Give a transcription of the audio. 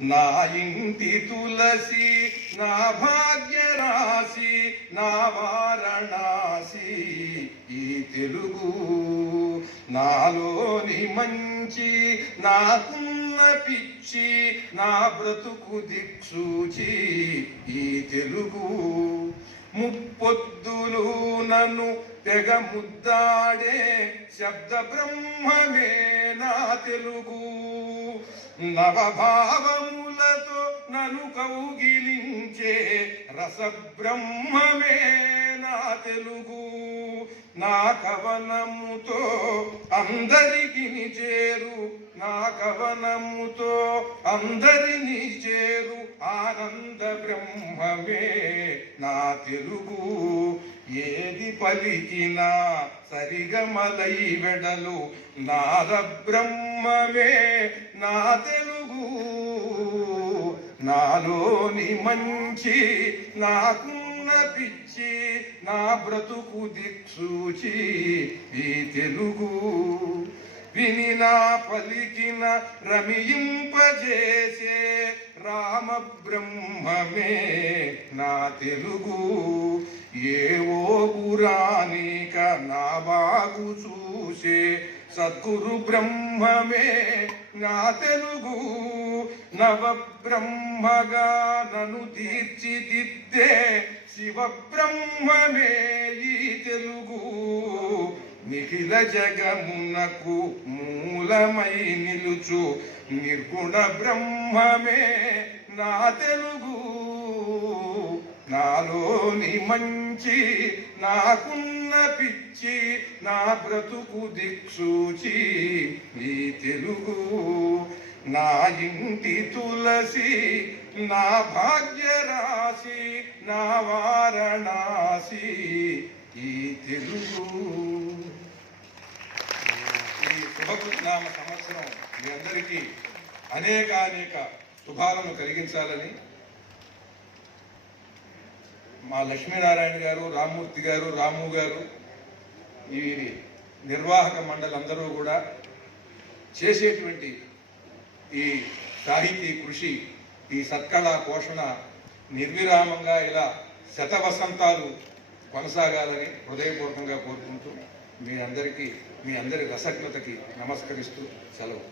నా ఇంటి తులసి నా భాగ్య రాశి నా వారణాసి ఈ తెలుగు నాలోని మంచి నాకున్న పిచ్చి నా బ్రతుకు దిక్సూచి ఈ తెలుగు ముప్పొద్దులు నన్ను తెగ ముద్దాడే శబ్ద బ్రహ్మమే నా తెలుగు నవభావములతో నన్ను కౌగిలించే రస బ్రహ్మమే నా తెలుగు నా కవనముతో అందరికి చేరు నా కవనముతో అందరిని చేరు ఆనంద బ్రహ్మమే నా తెలుగు ఏది పలికినా సరిగమలై వెడలు నాద బ్రహ్మమే నా తెలుగు నాలోని మంచి నాకున్న పిచ్చి నా బ్రతుకు దిక్సూచి ఈ తెలుగు వినినా పలికిన రమియింపజేసే రామ బ్రహ్మమే నా తెలుగు ఏవో పురాణిక నా బాగు చూసే సద్గురు బ్రహ్మమే నా తెలుగు నవ బ్రహ్మగా నన్ను తీర్చిదిద్దే శివ బ్రహ్మమే ఈ తెలుగు నిఖిల జగమునకు మూలమై నిలుచు నిర్గుణ బ్రహ్మమే నా తెలుగు నాలోని మంచి నాకున్న పిచ్చి నా బ్రతుకు దిక్సూచి ఈ తెలుగు నా ఇంటి తులసి నా భాగ్య రాశి నా వారణాసి ఈ తెలుగు. ఈ శుభకృత్నామ సంవత్సరం మీ అందరికీ అనేక శుభాలను కలిగించాలని మా లక్ష్మీనారాయణ గారు, రామ్మూర్తి గారు, రాము గారు, ఈ నిర్వాహక మండలందరూ కూడా చేసేటువంటి ఈ సాహితీ కృషి, ఈ సత్కళా పోషణ నిర్విరామంగా ఇలా శతవసంతాలు కొనసాగాలని హృదయపూర్వకంగా కోరుకుంటూ మీ అందరి రసజ్ఞతకి నమస్కరిస్తూ సెలవు.